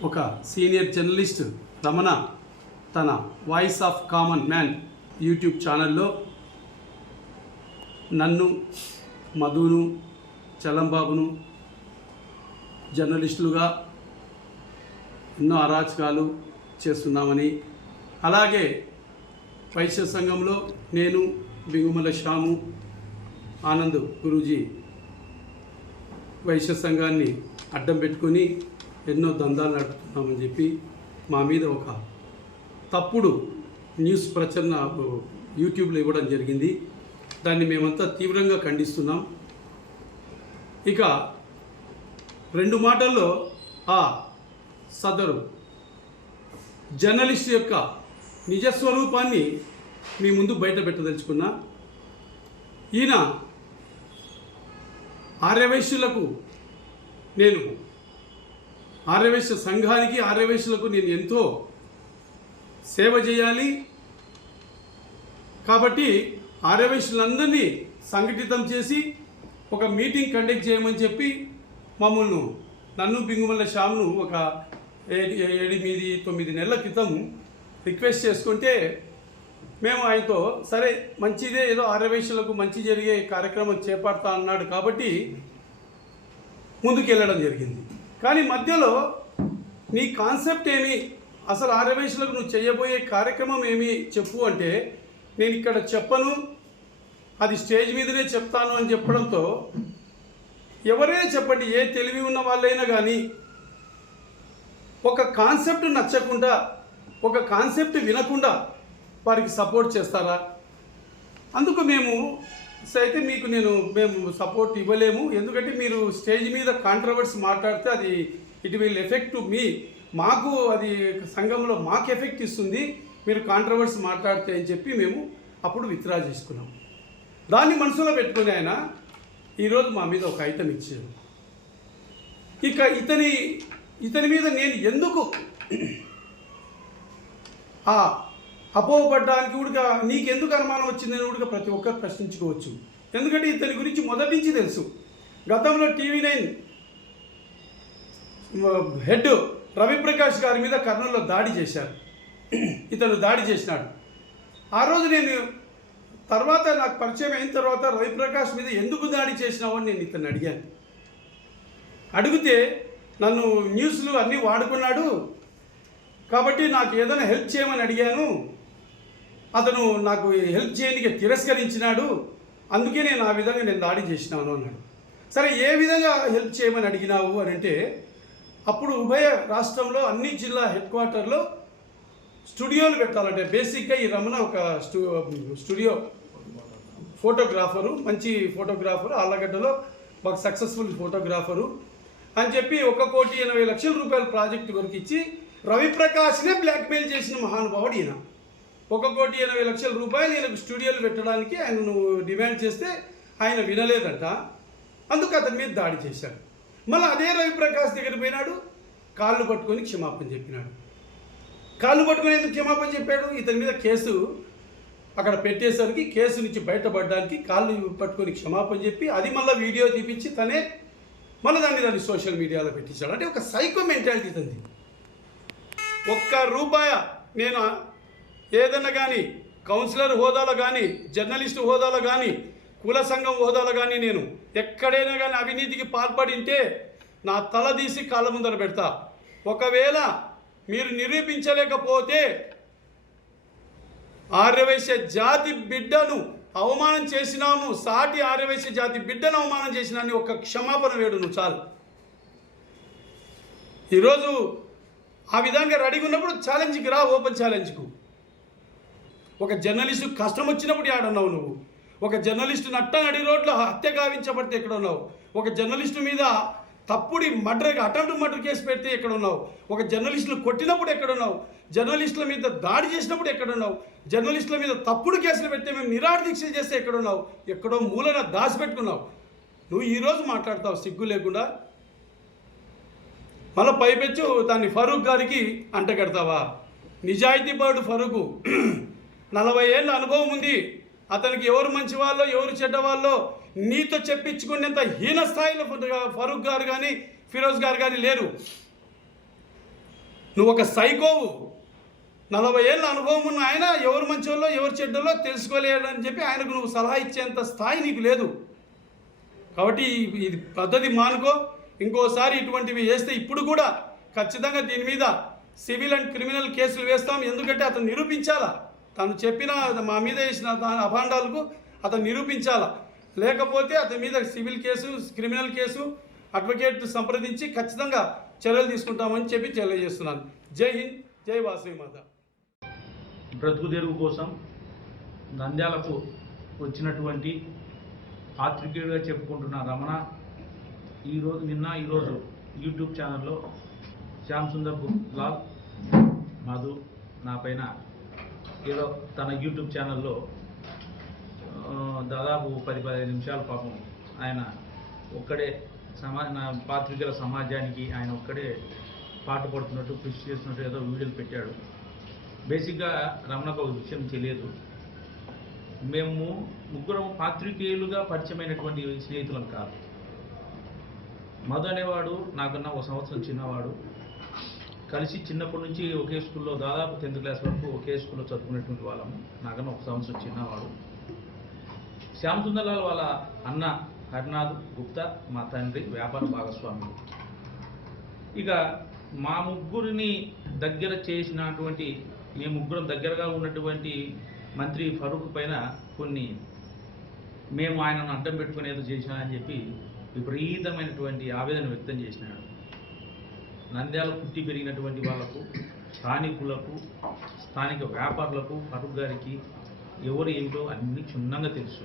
ఒక senior journalist Ramana తన voice of common man YouTube ఛానల్లో నన్ను మధును చలంబాబును జర్నలిస్టులుగా ఎన్నో అరాచకాలు చేస్తున్నామని అలాగే వైశ్య సంఘంలో నేను బిగుమల శ్యాము ఆనంద్ గురూజీ వైశ్య సంఘాన్ని అడ్డం పెట్టుకొని ఎన్నో దందాలు చేస్తున్నామని చెప్పి మా మీద ఒక తప్పుడు న్యూస్ ప్రచురణ యూట్యూబ్లో ఇవ్వడం జరిగింది. దాన్ని మేమంతా తీవ్రంగా ఖండిస్తున్నాం. ఇక రెండు మాటల్లో ఆ సదరు జర్నలిస్ట్ యొక్క నిజస్వరూపాన్ని మీ ముందు బయట పెట్టదలుచుకున్నా. ఈయన ఆర్యవైశ్యులకు నేను ఆర్యవేశ్య సంఘానికి ఆర్యవేశ్యులకు నేను ఎంతో సేవ చేయాలి. కాబట్టి ఆర్యవేశ్యులందరినీ సంఘటితం చేసి ఒక మీటింగ్ కండక్ట్ చేయమని చెప్పి మమ్మల్ని నన్ను బింగుమల్ల శ్యామ్ను ఒక ఏడు ఎనిమిది తొమ్మిది నెలల క్రితం రిక్వెస్ట్ చేసుకుంటే మేము ఆయనతో సరే మంచిదే ఏదో ఆర్యవైశ్యులకు మంచి జరిగే కార్యక్రమం చేపడతా అన్నాడు కాబట్టి ముందుకెళ్ళడం జరిగింది. కానీ మధ్యలో నీ కాన్సెప్ట్ ఏమి? అసలు ఆరవేశలకు నువ్వు చేయబోయే కార్యక్రమం ఏమి? చెప్పు అంటే నేను ఇక్కడ చెప్పను అది స్టేజ్ మీదనే చెప్తాను అని చెప్పడంతో ఎవరైనా చెప్పండి ఏ తెలివి ఉన్న వాళ్ళైనా కానీ ఒక కాన్సెప్ట్ నచ్చకుండా ఒక కాన్సెప్ట్ వినకుండా వారికి సపోర్ట్ చేస్తారా? అందుకు మేము అయితే మీకు నేను మేము సపోర్ట్ ఇవ్వలేము. ఎందుకంటే మీరు స్టేజ్ మీద కాంట్రవర్సీ మాట్లాడితే అది ఇట్ విల్ ఎఫెక్ట్ మీ మాకు అది సంఘంలో మాకు ఎఫెక్ట్ ఇస్తుంది. మీరు కాంట్రవర్సీ మాట్లాడితే అని చెప్పి మేము అప్పుడు విత్డ్రా చేసుకున్నాం. దాన్ని మనసులో పెట్టుకుని ఆయన ఈరోజు మా మీద ఒక ఐటమ్ ఇచ్చారు. ఇక ఇతని ఇతని మీద నేను ఎందుకు ఆ అపోహపడ్డానికి కూడా నీకెందుకు అనుమానం వచ్చిందని కూడా ప్రతి ఒక్కరు ప్రశ్నించుకోవచ్చు. ఎందుకంటే ఇతని గురించి మొదటి నుంచి తెలుసు. గతంలో టీవీ నైన్ హెడ్ రవిప్రకాష్ గారి మీద కర్నూలులో దాడి చేశారు. ఇతను దాడి చేసినాడు. ఆ రోజు నేను తర్వాత నాకు పరిచయం అయిన తర్వాత రవిప్రకాష్ మీద ఎందుకు దాడి చేసినావు అని నేను ఇతను అడిగాను. అడిగితే నన్ను న్యూస్లు అన్నీ వాడుకున్నాడు. కాబట్టి నాకు ఏదైనా హెల్ప్ చేయమని అడిగాను. అతను నాకు హెల్ప్ చేయడానికి తిరస్కరించినాడు. అందుకే నేను ఆ విధంగా నేను దాడి చేసినాను అన్నాడు. సరే ఏ విధంగా హెల్ప్ చేయమని అడిగినావు అని అంటే అప్పుడు ఉభయ రాష్ట్రంలో అన్ని జిల్లా హెడ్ క్వార్టర్లో స్టూడియోలు పెట్టాలంటే బేసిక్గా ఈ రమణ ఒక స్టూ స్టూడియో ఫోటోగ్రాఫరు మంచి ఫోటోగ్రాఫరు ఆళ్ళగడ్డలో ఒక సక్సెస్ఫుల్ ఫోటోగ్రాఫరు అని చెప్పి ఒక కోటి ఎనభై లక్షల రూపాయల ప్రాజెక్టు వరకు ఇచ్చి రవిప్రకాష్నే బ్లాక్మెయిల్ చేసిన మహానుభావుడు ఈయన. ఒక కోటి ఎనభై లక్షల రూపాయలు ఈయనకు స్టూడియోలు పెట్టడానికి ఆయన నువ్వు డిమాండ్ చేస్తే ఆయన వినలేదంట. అందుకు అతని మీద దాడి చేశాడు. మళ్ళీ అదే రవిప్రకాష్ దగ్గర పోయినాడు కాళ్ళు పట్టుకొని క్షమాపణ చెప్పినాడు. కాళ్ళు పట్టుకొని ఎందుకు క్షమాపణ చెప్పాడు? ఇతని మీద కేసు అక్కడ పెట్టేసరికి కేసు నుంచి బయటపడడానికి కాళ్ళు పట్టుకొని క్షమాపణ చెప్పి అది మళ్ళీ వీడియో తీపించి తనే మళ్ళీ దాన్ని దాన్ని సోషల్ మీడియాలో పెట్టించాడు. అంటే ఒక సైకో మెంటాలిటీ తంది ఒక్క రూపాయ నేను ఏదన్నా కానీ కౌన్సిలర్ హోదాలో కానీ జర్నలిస్టు హోదాలో కానీ కుల సంఘం హోదాలో కానీ నేను ఎక్కడైనా కానీ అవినీతికి పాల్పడింటే నా తల తీసి కాళ్ళ ముందర పెడతా. ఒకవేళ మీరు నిరూపించలేకపోతే ఆర్యవైశ్య జాతి బిడ్డను అవమానం చేసినాము సాటి ఆర్యవైశ్య జాతి బిడ్డను అవమానం చేసినాన్ని ఒక క్షమాపణ వేడును చాలు. ఈరోజు ఆ విధంగా రెడీగా ఉన్నప్పుడు ఛాలెంజ్కి రా ఓపెన్ ఛాలెంజ్కు ఒక జర్నలిస్టు కష్టం వచ్చినప్పుడు ఆడున్నావు నువ్వు? ఒక జర్నలిస్టు నట్ట నడి రోడ్లో హత్య గావించబడితే ఎక్కడ ఉన్నావు ఒక జర్నలిస్టు మీద తప్పుడు మర్డర్ అటెంప్ట్ మర్డర్ కేసు పెడితే ఎక్కడ ఉన్నావు ఒక జర్నలిస్టులు కొట్టినప్పుడు ఎక్కడ ఉన్నావు జర్నలిస్టుల మీద దాడి చేసినప్పుడు ఎక్కడ ఉన్నావు జర్నలిస్టుల మీద తప్పుడు కేసులు పెడితే మేము నిరాడ చేస్తే ఎక్కడ ఉన్నావు ఎక్కడో మూలన దాచిపెట్టుకున్నావు. నువ్వు ఈరోజు మాట్లాడతావు సిగ్గు లేకుండా. మళ్ళీ పైపెచ్చు దాన్ని ఫరూక్ గారికి అంటగడతావా నిజాయితీపరుడు ఫరూకు. నలభై ఏళ్ళ అనుభవం ఉంది. అతనికి ఎవరు మంచి వాళ్ళో ఎవరు చెడ్డవాళ్ళో నీతో చెప్పించుకునేంత హీన స్థాయిలో ఫరూక్ గారు కానీ ఫిరోజ్ గారు కానీ లేరు. నువ్వు ఒక సైకోవు. నలభై ఏళ్ళ అనుభవం ఉన్న ఆయన ఎవరు మంచోళ్ళో ఎవరు చెడ్డలో తెలుసుకోలేడని చెప్పి ఆయనకు నువ్వు సలహా ఇచ్చేంత స్థాయి నీకు లేదు. కాబట్టి ఇది పద్ధతి మానుకో. ఇంకోసారి ఇటువంటివి వేస్తే ఇప్పుడు కూడా ఖచ్చితంగా దీని మీద సివిల్ అండ్ క్రిమినల్ కేసులు వేస్తాం. ఎందుకంటే అతను నిరూపించాలా? తను చెప్పిన మా మీద వేసిన దాని అభాండాలకు అతను నిరూపించాలా? లేకపోతే అతని మీద civil case criminal case advocate సంప్రదించి ఖచ్చితంగా చర్యలు తీసుకుంటామని చెప్పి తెలియజేస్తున్నాను. జై హింద్ జై వాసవి మాత. బ్రతుకు తెరువు కోసం నంద్యాలకు వచ్చినటువంటి పాత్రికేయుడిగా చెప్పుకుంటున్న రమణ ఈరోజు నిన్న ఈరోజు యూట్యూబ్ ఛానల్లో శ్యామ్ సుందర్ లాల్ మధు నా పైన ఏదో తన యూట్యూబ్ ఛానల్లో దాదాపు పది పదిహేను నిమిషాల పాపం ఆయన ఒక్కడే సమా పాత్రికల సమాజానికి ఆయన ఒక్కడే పాట పడుతున్నట్టు కృషి చేస్తున్నట్టు ఏదో వీడియోలు పెట్టాడు. బేసిక్గా రమణకు ఒక విషయం తెలియదు. మేము ముగ్గురం పాత్రికేయులుగా పరిచయమైనటువంటి స్నేహితులం కాదు. మధు అనేవాడు నాకన్నా ఒక సంవత్సరం చిన్నవాడు. కలిసి చిన్నప్పటి నుంచి ఒకే స్కూల్లో దాదాపు టెన్త్ క్లాస్ వరకు ఒకే స్కూల్లో చదువుకునేటువంటి వాళ్ళము. నాకన్నా ఒక సంవత్సరం చిన్నవాడు. శ్యామ్ సుందర్లాల్ వాళ్ళ అన్న హరినాథ్ గుప్తా మా తండ్రి వ్యాపార భాగస్వాములు ఇక మా ముగ్గురిని దగ్గర చేసినటువంటి మేము ముగ్గురం దగ్గరగా ఉన్నటువంటి మంత్రి ఫరూక్ పైన కొన్ని మేము ఆయనను అడ్డం పెట్టుకునేది ఏదో చేసినామని చెప్పి విపరీతమైనటువంటి ఆవేదన వ్యక్తం చేసినాడు. నంద్యాల పుట్టి పెరిగినటువంటి వాళ్ళకు స్థానికులకు స్థానిక వ్యాపారులకు ఫరూక్ గారికి ఎవరు ఏంటో అన్ని క్షుణ్ణంగా తెలుసు.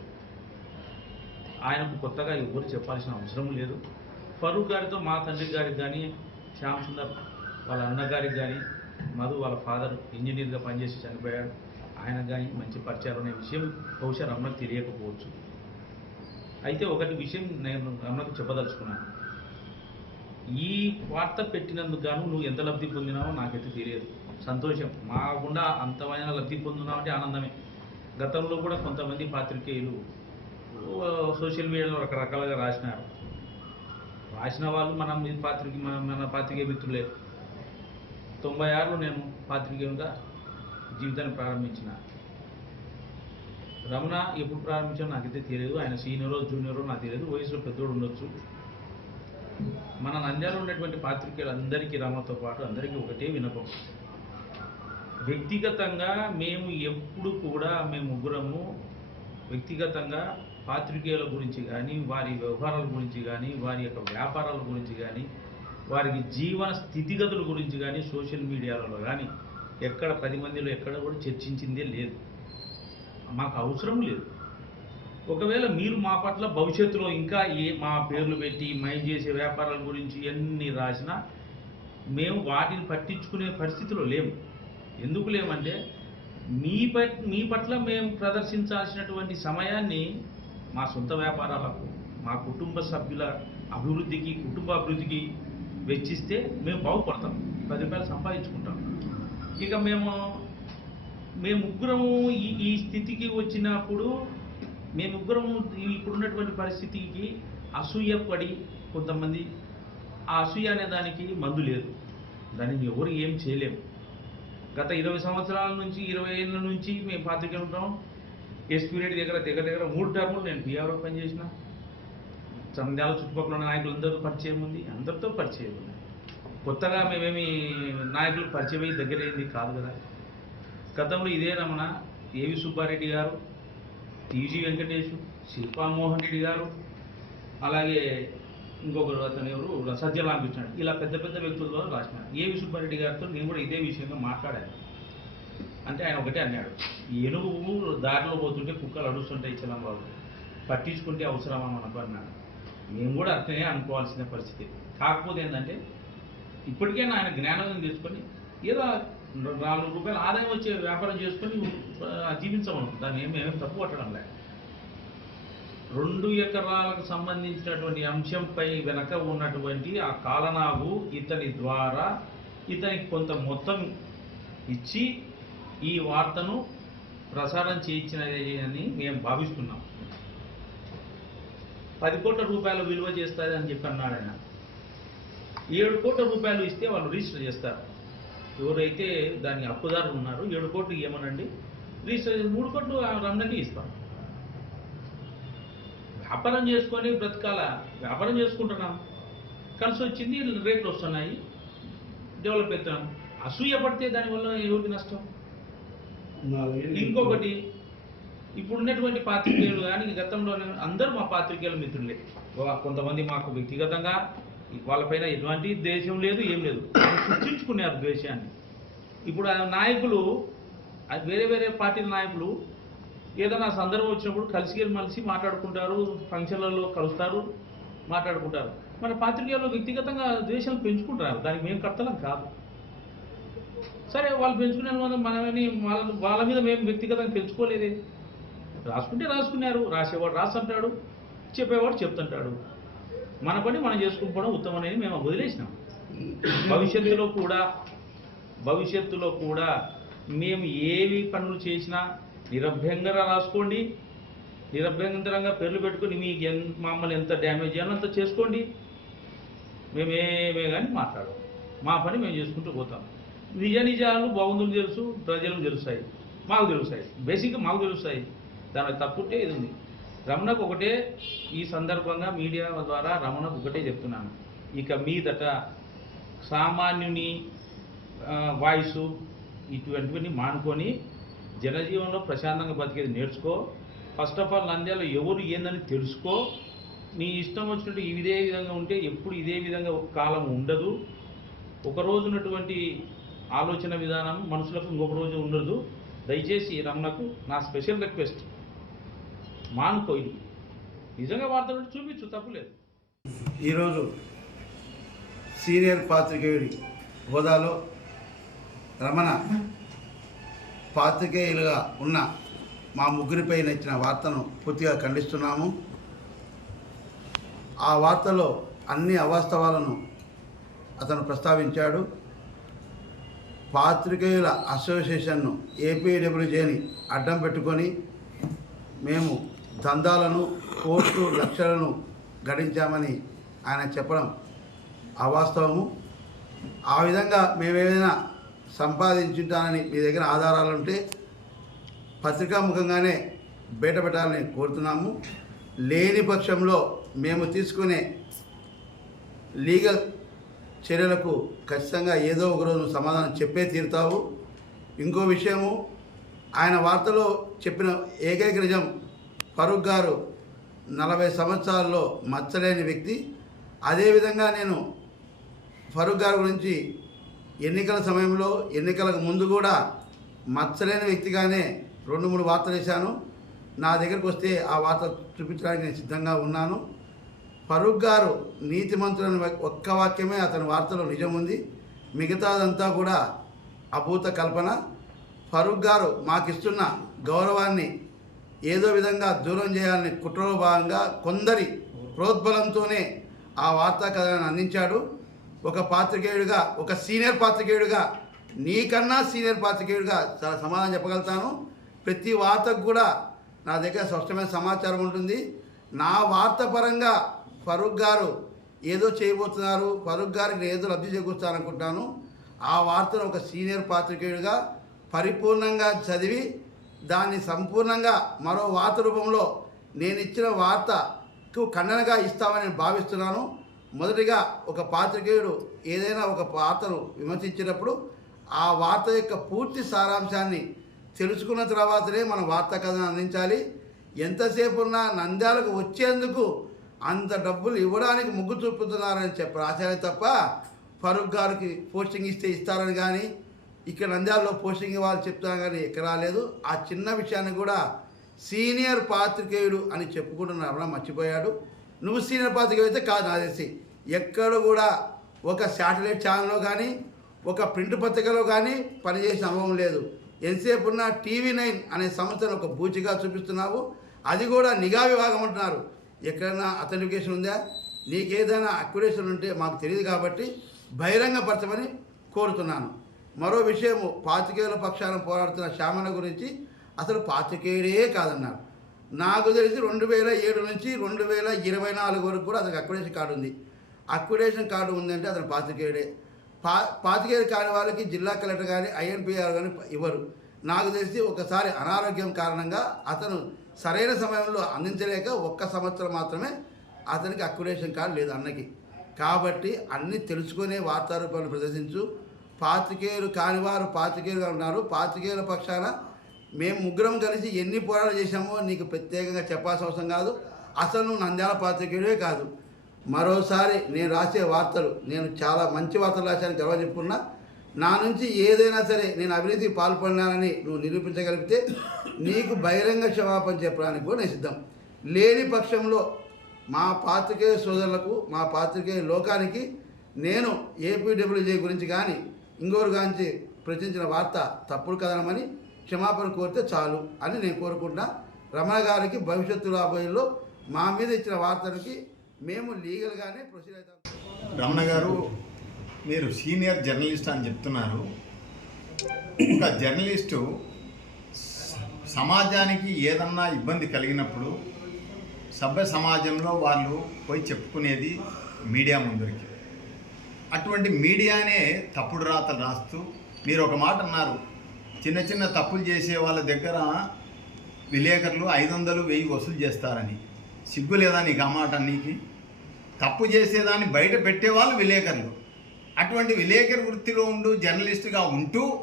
ఆయనకు కొత్తగా ఎవరు చెప్పాల్సిన అవసరం లేదు. ఫరూక్ గారితో మా తండ్రి గారికి కానీ శ్యామ్ సుందర్ వాళ్ళ అన్నగారికి కానీ మధు వాళ్ళ ఫాదర్ ఇంజనీర్గా పనిచేసి చనిపోయాడు. ఆయన కానీ మంచి పరిచయాలు అనే విషయం బహుశా రమణకు తెలియకపోవచ్చు. అయితే ఒకటి విషయం నేను రమణకు చెప్పదలుచుకున్నాను. ఈ వార్త పెట్టినందుకు గాను నువ్వు ఎంత లబ్ధి పొందినావో నాకైతే తెలియదు. సంతోషం. మా గుండా అంతమైన లబ్ధి పొందున్నావు అంటే ఆనందమే. గతంలో కూడా కొంతమంది పాత్రికేయులు సోషల్ మీడియాలో రకరకాలుగా రాసినారు. రాసిన వాళ్ళు మనం ఈ పాత్రిక మన మన పాత్రికేయ మిత్రులే. తొంభై ఆరులో నేను పాత్రికేయునిగా జీవితాన్ని ప్రారంభించిన. రమణ ఎప్పుడు ప్రారంభించాలో నాకైతే తెలియదు. ఆయన సీనియరో జూనియరో నాకు తెలియదు. వయసులో పెద్దోడు ఉండొచ్చు. మన నంద్యాలలో ఉన్నటువంటి పాత్రికేయులందరికీ రమణతో పాటు అందరికీ ఒకటే వినపం. వ్యక్తిగతంగా మేము ఎప్పుడు కూడా మేము ముగ్గురము వ్యక్తిగతంగా పాత్రికేయుల గురించి కానీ వారి వ్యవహారాల గురించి కానీ వారి యొక్క వ్యాపారాల గురించి కానీ వారికి జీవన స్థితిగతుల గురించి కానీ సోషల్ మీడియాలలో కానీ ఎక్కడ పది మందిలో ఎక్కడ కూడా చర్చించిందే లేదు. మాకు అవసరం లేదు. ఒకవేళ మీరు మా పట్ల భవిష్యత్తులో ఇంకా ఏ మా పేర్లు పెట్టి మై చేసే వ్యాపారాల గురించి ఎన్ని రాసినా మేము వాటిని పట్టించుకునే పరిస్థితిలో లేము. ఎందుకు లేమంటే మీ పట్ మీ పట్ల మేము ప్రదర్శించాల్సినటువంటి సమయాన్ని మా సొంత వ్యాపారాలకు మా కుటుంబ సభ్యుల అభివృద్ధికి కుటుంబ అభివృద్ధికి వెచ్చిస్తే మేము బాగుపడతాం పది రూపాయలు సంపాదించుకుంటాం. ఇక మేము మేము ముగ్గురము ఈ ఈ స్థితికి వచ్చినప్పుడు మేము ముగ్గురము ఈ ఇప్పుడున్నటువంటి పరిస్థితికి అసూయ పడి కొంతమంది ఆ అసూయ అనే దానికి మందు లేదు. దానిని ఎవరు ఏం చేయలేము. గత ఇరవై సంవత్సరాల నుంచి ఇరవై ఏళ్ళ నుంచి మేము పాత్రికలు ఉంటాం. ఎస్పీ రెడ్డి దగ్గర దగ్గర దగ్గర మూడు టర్ములు నేను బీఆర్ఓ పనిచేసిన సంధ్యాల చుట్టుపక్కల ఉన్న నాయకులందరూ పరిచయం ఉంది అందరితో పరిచయం ఉంది. కొత్తగా మేమేమి నాయకులు పరిచయం అయ్యి దగ్గర అయింది కాదు కదా. గతంలో ఇదే రమణ ఏవి సుబ్బారెడ్డి గారు టీజీ వెంకటేష్ శిల్పామోహన్ రెడ్డి గారు అలాగే ఇంకొకరు అతను ఎవరు? సత్యరామకృష్ణ ఇలా పెద్ద పెద్ద వ్యక్తుల ద్వారా రాసినారు. ఏవి సుబ్బారెడ్డి గారితో నేను కూడా ఇదే విషయంగా మాట్లాడాను. అంటే ఆయన ఒకటే అన్నాడు ఏనుగు దారిలో పోతుంటే కుక్కలు అడుగుతుంటాయి చలం బాబు పట్టించుకుంటే అవసరమా? మనకు అన్నాడు. మేము కూడా అట్లనే అనుకోవాల్సిన పరిస్థితి. కాకపోతే ఏంటంటే ఇప్పటికైనా ఆయన జ్ఞానం తెచ్చుకొని ఏదో నాలుగు రూపాయలు ఆదాయం వచ్చే వ్యాపారం చేసుకొని జీవించమను. దాన్ని ఏమి ఏమేమి తప్పు పట్టడం లేదు రెండు ఎకరాలకు సంబంధించినటువంటి అంశంపై వెనక ఉన్నటువంటి ఆ కాలనాగు ఇతని ద్వారా ఇతనికి కొంత మొత్తం ఇచ్చి ఈ వార్తను ప్రసారం చేయించినది అని మేము భావిస్తున్నాం. పది కోట్ల రూపాయలు విలువ చేస్తారని అని చెప్పి అన్నాడు ఆయన ఏడు కోట్ల రూపాయలు ఇస్తే వాళ్ళు రిజిస్టర్ చేస్తారు. ఎవరైతే దాని అప్పుదారులు ఉన్నారో ఏడు కోట్లు ఇవ్వమనండి. రీసెర్చ్ మూడు కోట్లు రమణకి ఇస్తాం. వ్యాపారం చేసుకొని బ్రతకాల వ్యాపారం చేసుకుంటున్నాం. కలిసి వచ్చింది రేట్లు వస్తున్నాయి. డెవలప్ అవుతున్నాం అసూయ పడితే దానివల్ల ఎవరికి నష్టం? ఇంకొకటి ఇప్పుడున్నటువంటి పాత్రికేయులు కానీ గతంలో అందరూ మా పాత్రికేయుల మిత్రులే. కొంతమంది మాకు వ్యక్తిగతంగా వాళ్ళపైన ఎటువంటి ద్వేషం లేదు ఏం లేదు. సృష్టించుకున్నారు ద్వేషాన్ని. ఇప్పుడు ఆ నాయకులు వేరే వేరే పార్టీల నాయకులు ఏదైనా సందర్భం వచ్చినప్పుడు కలిసి మలిసి మాట్లాడుకుంటారు ఫంక్షన్లలో కలుస్తారు మాట్లాడుకుంటారు. మన పాత్రికేయులు వ్యక్తిగతంగా ద్వేషాలు పెంచుకుంటారు దానికి మేము కర్తలం కాదు. సరే వాళ్ళు పెంచుకునే మనం మనమని వాళ్ళ వాళ్ళ మీద మేము వ్యక్తిగతంగా పెంచుకోలేదే. రాసుకుంటే రాసుకున్నారు రాసేవాడు రాసంటాడు చెప్పేవాడు చెప్తుంటాడు. మన పని మనం చేసుకుంటుకోవడం ఉత్తమం అనేది మేము వదిలేసినాం. భవిష్యత్తులో కూడా భవిష్యత్తులో కూడా మేము ఏవి పనులు చేసినా నిరభ్యంగా రాసుకోండి. నిరభ్యంతరంగా పేర్లు పెట్టుకుని మీకు ఎంత మమ్మల్ని ఎంత డ్యామేజ్ చేయాలో అంత చేసుకోండి. మేమేమే కానీ మాట్లాడము. మా పని మేము చేసుకుంటూ పోతాం. నిజ నిజాలు బాగుందని తెలుసు ప్రజలకు తెలుస్తాయి మాకు తెలుస్తాయి. బేసిక్గా మాకు తెలుస్తాయి. దానికి తప్పుంటే ఇది ఉంది. రమణకు ఒకటే ఈ సందర్భంగా మీడియా ద్వారా రమణకు ఒకటే చెప్తున్నాను. ఇక మీదట సామాన్యుని వాయిస్ ఇటువంటివన్నీ మానుకొని జనజీవనంలో ప్రశాంతంగా బతికేది నేర్చుకో. ఫస్ట్ ఆఫ్ ఆల్ నంద్యాల ఎవరు ఏందని తెలుసుకో. నీ ఇష్టం వచ్చినట్టు ఇదే విధంగా ఉంటే ఎప్పుడు ఇదే విధంగా ఒక కాలం ఉండదు. ఒక రోజు ఉన్నటువంటి ఆలోచన విధానం మనుషులకు ఇంకొక రోజు ఉండదు. దయచేసి రమణకు నా స్పెషల్ రిక్వెస్ట్. మానుకో నిజంగా వార్త చూపించు తప్పులేదు ఈరోజు సీనియర్ పాత్రికేయుడి హోదాలో రమణ పాత్రికేయులుగా ఉన్న మా ముగ్గురిపై నచ్చిన వార్తను పూర్తిగా ఖండిస్తున్నాము. ఆ వార్తలో అన్ని అవాస్తవాలను అతను ప్రస్తావించాడు. పాత్రికేయుల అసోసియేషన్ను ఏపీడబ్ల్యూజేని అడ్డం పెట్టుకొని మేము దందాలను కోర్టు లక్షలను గడించామని ఆయన చెప్పడం అవాస్తవము. ఆ విధంగా మేమేమైనా సంపాదించుంటానని మీ దగ్గర ఆధారాలు ఉంటే పత్రికాముఖంగానే బయట పెట్టాలని కోరుతున్నాము. లేని పక్షంలో మేము తీసుకునే లీగల్ చర్యలకు ఖచ్చితంగా ఏదో ఒకరోజు సమాధానం చెప్పే తీరుతావు. ఇంకో విషయము ఆయన వార్తలో చెప్పిన ఏకైక నిజం ఫరూక్ గారు నలభై సంవత్సరాల్లో మచ్చలేని వ్యక్తి. అదేవిధంగా నేను ఫరూక్ గారి గురించి ఎన్నికల సమయంలో ఎన్నికలకు ముందు కూడా మచ్చలేని వ్యక్తిగానే రెండు మూడు వార్తలు వేశాను. నా దగ్గరకు వస్తే ఆ వార్త చూపించడానికి నేను సిద్ధంగా ఉన్నాను. ఫరూక్ గారు నీతిమంతులని ఒక్క వాక్యమే అతని వార్తలో నిజం ఉంది. మిగతాదంతా కూడా అభూత కల్పన. ఫరూక్ గారు మాకిస్తున్న గౌరవాన్ని ఏదో విధంగా దూరం చేయాలని కుట్రలో భాగంగా కొందరి ప్రోద్బలంతోనే ఆ వార్తా కథనాన్ని అందించాడు. ఒక పాత్రికేయుడిగా ఒక సీనియర్ పాత్రికేయుడిగా నీకన్నా సీనియర్ పాత్రికేయుడిగా చాలా సమాధానం చెప్పగలుగుతాను. ప్రతి వార్తకు కూడా నా దగ్గర స్పష్టమైన సమాచారం ఉంటుంది. నా వార్త పరంగా ఫరూక్ గారు ఏదో చేయబోతున్నారు. ఫరూక్ గారికి నేను ఏదో లబ్ధి చేకూర్చాలనుకుంటున్నాను ఆ వార్తను ఒక సీనియర్ పాత్రికేయుడిగా పరిపూర్ణంగా చదివి దాన్ని సంపూర్ణంగా మరో వార్త రూపంలో నేను ఇచ్చిన వార్తకు ఖండనగా ఇస్తామని నేను భావిస్తున్నాను. మొదటిగా ఒక పాత్రికేయుడు ఏదైనా ఒక వార్తను విమర్శించినప్పుడు ఆ వార్త యొక్క పూర్తి సారాంశాన్ని తెలుసుకున్న తర్వాతనే మనం వార్తా కథను అందించాలి. ఎంతసేపు ఉన్నా నంద్యాలకు వచ్చేందుకు అంత డబ్బులు ఇవ్వడానికి మొగ్గు చూపుతున్నారని చెప్పి ఆచార్య తప్ప ఫరూక్ గారికి పోస్టింగ్ ఇస్తే ఇస్తారని కానీ ఇక్కడ నంద్యాలలో పోస్టింగ్ ఇవ్వాలి చెప్తాను కానీ ఎక్కడ రాలేదు. ఆ చిన్న విషయాన్ని కూడా సీనియర్ పాత్రికేయుడు అని చెప్పుకుంటున్న రమణ మర్చిపోయాడు. నువ్వు సీనియర్ పాత్రికేయుడు అయితే కాదు నా తెలిసి ఎక్కడ కూడా ఒక శాటిలైట్ ఛానల్లో కానీ ఒక ప్రింట్ పత్రికలో కానీ పనిచేసిన అనుభవం లేదు. ఎంతసేపు ఉన్న టీవీ నైన్ అనే సంస్థను ఒక బూచిగా చూపిస్తున్నావు. అది కూడా నిఘా విభాగం అంటున్నారు. ఎక్కడైనా అథెంటికేషన్ ఉందా? నీకేదైనా అక్యురేషన్ ఉంటే మాకు తెలియదు కాబట్టి బహిరంగపరచమని కోరుతున్నాను. మరో విషయము పాతికేయుల పక్షాన పోరాడుతున్న శ్యామల గురించి అసలు పాతికేయుడే కాదన్నారు. నాకు తెలిసి రెండు వేల ఏడు నుంచి రెండు వేల ఇరవై నాలుగు వరకు కూడా అతనికి అక్విడేషన్ కార్డు ఉంది. అక్యుడేషన్ కార్డు ఉందంటే అతను పాతికేయుడే. పా పాతికేయుడు కాని వాళ్ళకి జిల్లా కలెక్టర్ కానీ ఐఎన్పిఆర్ కానీ ఇవ్వరు. నాకు తెలిసి ఒకసారి అనారోగ్యం కారణంగా అతను సరైన సమయంలో అందించలేక ఒక్క సంవత్సరం మాత్రమే అతనికి అక్యుడేషన్ కార్డు లేదు అన్నకి. కాబట్టి అన్నీ తెలుసుకునే వార్తారూపాలను ప్రదర్శించు పాతికేయులు కానివారు పాతికేయులుగా ఉన్నారు. పాతికేయుల పక్షాన మేము ముగ్గురం కలిసి ఎన్ని పోరాటాలు చేశామో నీకు ప్రత్యేకంగా చెప్పాల్సిన అవసరం కాదు. అసలు నువ్వు నంద్యాల పాత్రికేయుడే కాదు. మరోసారి నేను రాసే వార్తలు నేను చాలా మంచి వార్తలు రాశాను గర్వ చెప్పుకున్నా. నా నుంచి ఏదైనా సరే నేను అవినీతికి పాల్పడినానని నువ్వు నిరూపించగలిగితే నీకు బహిరంగ క్షమాపణ చెప్పడానికి కూడా నేను సిద్ధం. లేని పక్షంలో మా పాత్రికేయ సోదరులకు మా పాత్రికేయ లోకానికి నేను ఏపీడబ్ల్యూజే గురించి కానీ ఇంగోరు గాంచి ప్రచురించిన వార్త తప్పుడు కథనమని క్షమాపణ కోరితే చాలు అని నేను కోరుకుంటున్నా. రమణ గారికి భవిష్యత్తు రాబోయేలో మా మీద ఇచ్చిన వార్తలకి మేము లీగల్గానే ప్రొసీడ్ అవుతాం. రమణ గారు మీరు సీనియర్ జర్నలిస్ట్ అని చెప్తున్నారు. ఒక జర్నలిస్టు సమాజానికి ఏదన్నా ఇబ్బంది కలిగినప్పుడు సభ్య సమాజంలో వాళ్ళు పోయి చెప్పుకునేది మీడియా ముందరికి. అటువంటి మీడియానే తప్పుడు రాతలు రాస్తూ మీరు ఒక మాట అన్నారు. చిన్న చిన్న తప్పులు చేసే వాళ్ళ దగ్గర విలేకరులు ఐదు వందలు వెయ్యి వసూలు చేస్తారని. సిగ్గు లేదా నీకు ఆ మాట నీకు తప్పు చేసేదాన్ని బయట పెట్టేవాళ్ళు విలేకరులు. అటువంటి విలేకరు వృత్తిలో ఉండు జర్నలిస్టుగా ఉంటూ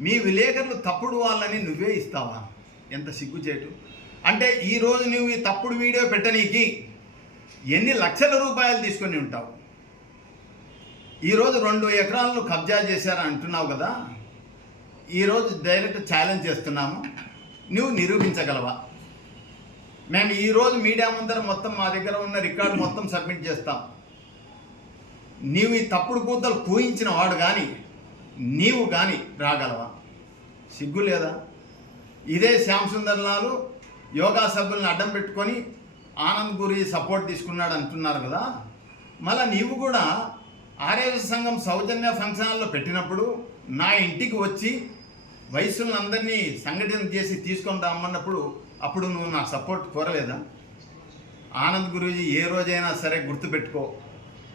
మీ విలేకరులు తప్పుడు వాళ్ళని నువ్వే ఇస్తావా? ఎంత సిగ్గుచేటు అంటే ఈరోజు నువ్వు ఈ తప్పుడు వీడియో పెట్టనీకి ఎన్ని లక్షల రూపాయలు తీసుకొని ఉంటావు? ఈరోజు రెండు ఎకరాలను కబ్జా చేశారని అంటున్నావు కదా? ఈరోజు డైరెక్ట్ ఛాలెంజ్ చేస్తున్నాము. నువ్వు నిరూపించగలవా? మేము ఈరోజు మీడియా ముందర మొత్తం మా దగ్గర ఉన్న రికార్డు మొత్తం సబ్మిట్ చేస్తాం. నీవు ఈ తప్పుడు కూతలు కూయించిన వాడు కానీ నీవు కానీ రాగలవా? సిగ్గు లేదా? ఇదే శ్యామ్ లాలు యోగా సభ్యులను అడ్డం పెట్టుకొని ఆనంద్ గురి సపోర్ట్ తీసుకున్నాడు అంటున్నారు కదా? మళ్ళీ నీవు కూడా ఆర్యవ సంఘం సౌజన్య ఫంక్షన్లో పెట్టినప్పుడు నా ఇంటికి వచ్చి వయసులందరినీ సంఘటన చేసి తీసుకొని రమ్మన్నప్పుడు అప్పుడు నువ్వు నా సపోర్ట్ కోరలేదా? ఆనంద్ గురూజీ ఏ రోజైనా సరే గుర్తుపెట్టుకో.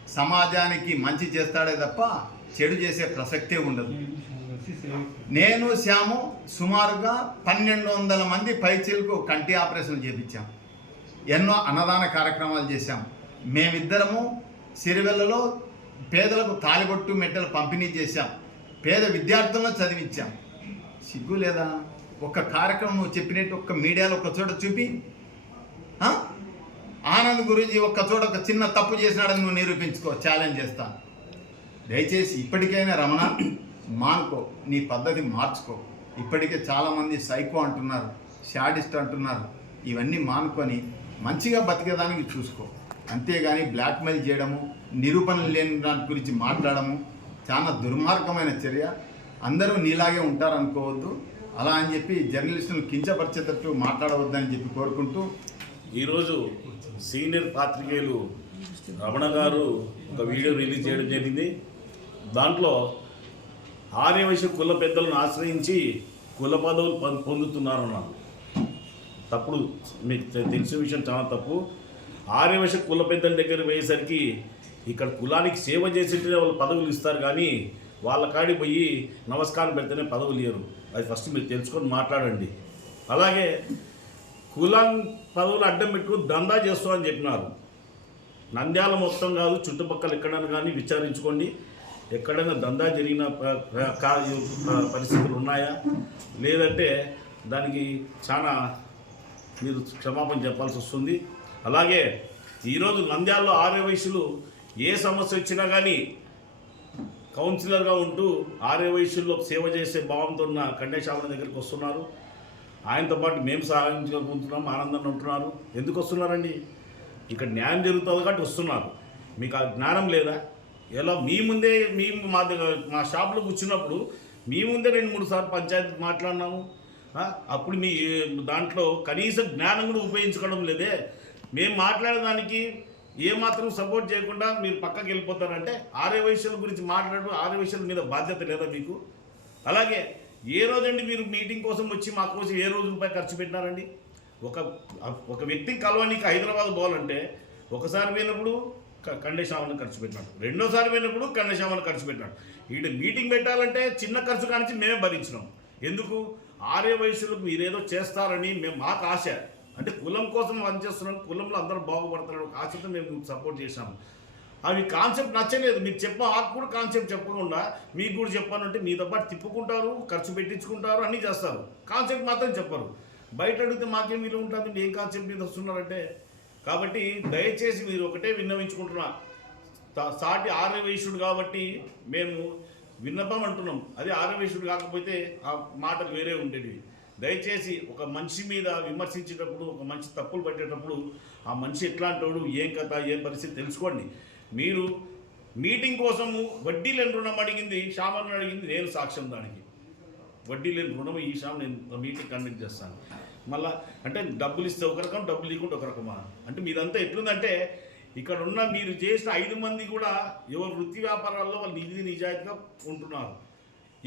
సమాజానికి మంచి చేస్తాడే తప్ప చెడు చేసే ప్రసక్తే ఉండదు. నేను శ్యాము సుమారుగా పన్నెండు వందల మంది పైచీలకు కంటి ఆపరేషన్ చేపించాం. ఎన్నో అన్నదాన కార్యక్రమాలు చేశాం. మేమిద్దరము సిరివెల్లలో పేదలకు తాలిబొట్టు మెట్టలు పంపిణీ చేశాం. పేద విద్యార్థులను చదివించాం. సిగ్గు లేదా? ఒక్క కార్యక్రమం నువ్వు చెప్పినట్టు ఒక్క మీడియాలో ఒక చోట చూపి ఆనంద్ గురించి ఒక్క చోట ఒక చిన్న తప్పు చేసినాడని నువ్వు నిరూపించుకో ఛాలెంజ్ చేస్తాను దయచేసి ఇప్పటికైనా రమణ మానుకో నీ పద్ధతి మార్చుకో. ఇప్పటికే చాలామంది సైకో అంటున్నారు షాడిస్ట్ అంటున్నారు. ఇవన్నీ మానుకొని మంచిగా బతికేదానికి చూసుకో. అంతేగాని బ్లాక్మెయిల్ చేయడము నిరూపణ లేని దాని గురించి మాట్లాడము చాలా దుర్మార్గమైన చర్య. అందరూ నీలాగే ఉంటారనుకోవద్దు. అలా అని చెప్పి జర్నలిస్టులు కించపరిచేటట్టు మాట్లాడవద్దని చెప్పి కోరుకుంటూ ఈరోజు సీనియర్ పాత్రికేయులు రమణ గారు ఒక వీడియో రిలీజ్ చేయడం జరిగింది. దాంట్లో ఆర్యవైశ్య కుల పెద్దలను ఆశ్రయించి కుల పదవులు పొందుతున్నారన్నారు. తప్పుడు మీకు తెలిసిన విషయం చాలా తప్పు. ఆర్యవశ కుల పెద్దల దగ్గర పోయేసరికి ఇక్కడ కులానికి సేవ చేసేటే వాళ్ళు పదవులు ఇస్తారు కానీ వాళ్ళ కాడి పోయి నమస్కారం పెడితేనే పదవులు ఇయ్యరు. అది ఫస్ట్ మీరు తెలుసుకొని మాట్లాడండి. అలాగే కులం పదవులు అడ్డం పెట్టుకుని దందా చేస్తామని చెప్పినారు. నంద్యాల మొత్తం కాదు చుట్టుపక్కల ఎక్కడైనా కానీ విచారించుకోండి. ఎక్కడైనా దందా జరిగిన పరిస్థితులు ఉన్నాయా? లేదంటే దానికి చాలా మీరు క్షమాపణ చెప్పాల్సి వస్తుంది. అలాగే ఈరోజు నంద్యాలలో ఆర్య వయసులు ఏ సమస్య వచ్చినా కానీ కౌన్సిలర్గా ఉంటూ ఆర్య వయసుల్లో సేవ చేసే భావంతో ఉన్న కండేశామల దగ్గరికి వస్తున్నారు. ఆయనతో పాటు మేము సహాయించుకుంటున్నాం ఆనందంగా ఉంటున్నారు. ఎందుకు వస్తున్నారండి? ఇక్కడ న్యాయం జరుగుతుంది కాబట్టి వస్తున్నారు. మీకు ఆ జ్ఞానం లేదా? ఎలా మీ ముందే మీ మా దగ్గర మా షాప్లో కూర్చున్నప్పుడు మీ ముందే రెండు మూడు సార్లు పంచాయతీ మాట్లాడినాము. అప్పుడు మీ దాంట్లో కనీసం జ్ఞానం కూడా ఉపయోగించుకోవడం లేదే. మేము మాట్లాడేదానికి ఏమాత్రం సపోర్ట్ చేయకుండా మీరు పక్కకి వెళ్ళిపోతారంటే ఆర్య వయసుల గురించి మాట్లాడడం ఆర్య వయసుల మీద బాధ్యత లేదా మీకు? అలాగే ఏ రోజండి మీరు మీటింగ్ కోసం వచ్చి మా కోసం ఏ రోజు రూపాయి ఖర్చు పెట్టినారండి? ఒక ఒక వ్యక్తిని కలవడానికి హైదరాబాద్ పోవాలంటే ఒకసారి పోయినప్పుడు కండేశామని ఖర్చు పెట్టినాడు. రెండోసారి పోయినప్పుడు కండేశామని ఖర్చు పెట్టినాడు. ఈడ మీటింగ్ పెట్టాలంటే చిన్న ఖర్చు కానించి మేమే భరించినాం. ఎందుకు? ఆర్య వయసులకు మీరేదో చేస్తారని మేము మాకు ఆశ. అంటే కులం కోసం పనిచేస్తున్నాం కులంలో అందరూ బాగుపడతారు ఒక ఆశతో మేము సపోర్ట్ చేశాము. అవి కాన్సెప్ట్ నచ్చలేదు. మీరు చెప్ప మాకు కూడా కాన్సెప్ట్ చెప్పకుండా మీకు కూడా చెప్పానంటే మీతో పాటు తిప్పుకుంటారు ఖర్చు పెట్టించుకుంటారు అన్నీ చేస్తారు. కాన్సెప్ట్ మాత్రం చెప్పరు. బయట అడిగితే మాకేం విలువ ఉంటుంది? మీరు ఏం కాన్సెప్ట్ మీద వస్తున్నారంటే కాబట్టి దయచేసి మీరు ఒకటే విన్నవించుకుంటున్నా. సాటి ఆరవేశుడు కాబట్టి మేము విన్నపం అంటున్నాం. అదే ఆరవేశుడు కాకపోతే ఆ మాటలు వేరే ఉండేవి దయచేసి ఒక మనిషి మీద విమర్శించేటప్పుడు ఒక మనిషి తప్పులు పట్టేటప్పుడు ఆ మనిషి ఎట్లాంటోడు ఏం కథ ఏం పరిస్థితి తెలుసుకోండి. మీరు మీటింగ్ కోసము వడ్డీ లేని రుణం అడిగింది శ్యామను అడిగింది నేను సాక్ష్యం దానికి. వడ్డీ లేని రుణం ఈ శ్యామ నేను మీటింగ్ కండక్ట్ చేస్తాను. మళ్ళా అంటే డబ్బులు ఇస్తే ఒక రకం డబ్బులు ఇవ్వకుండా ఒక రకమా? అంటే మీదంతా ఎట్లుందంటే ఇక్కడ ఉన్న మీరు చేసిన ఐదు మంది కూడా ఎవరు వృత్తి వ్యాపారాల్లో వాళ్ళు నిధి నిజాయితీగా ఉంటున్నారు.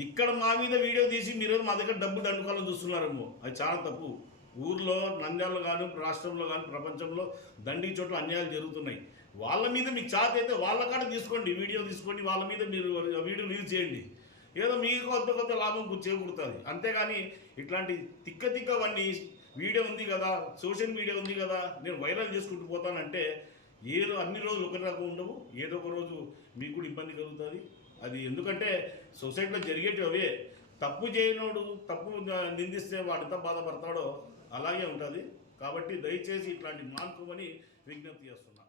ఇక్కడ మా మీద వీడియో తీసి మీరు మా దగ్గర డబ్బు దండుకోవాలని చూస్తున్నారేమో. అది చాలా తప్పు. ఊర్లో నంద్యాలలో కానీ రాష్ట్రంలో కానీ ప్రపంచంలో దండి చోట్ల అన్యాయాలు జరుగుతున్నాయి. వాళ్ళ మీద మీకు చాత అయితే వాళ్ళ కాడ తీసుకోండి వీడియో తీసుకోండి వాళ్ళ మీద మీరు వీడియో రిలీజ్ చేయండి. ఏదో మీకు కొత్త కొత్త లాభం చేకూరుతుంది. అంతేగాని ఇట్లాంటి తిక్క తిక్కవన్నీ వీడియో ఉంది కదా సోషల్ మీడియా ఉంది కదా నేను వైరల్ చేసుకుంటూ పోతానంటే ఏదో అన్ని రోజులు ఒక రకం ఉండవు. ఏదో ఒక రోజు మీకు కూడా ఇబ్బంది కలుగుతుంది. అది ఎందుకంటే సొసైటీలో జరిగేటివి అవే. తప్పు చేయనోడు తప్పు నిందిస్తే వాడంతా బాధపడతాడో అలాగే ఉంటుంది. కాబట్టి దయచేసి ఇట్లాంటి మానుకోమని విజ్ఞప్తి చేస్తున్నా.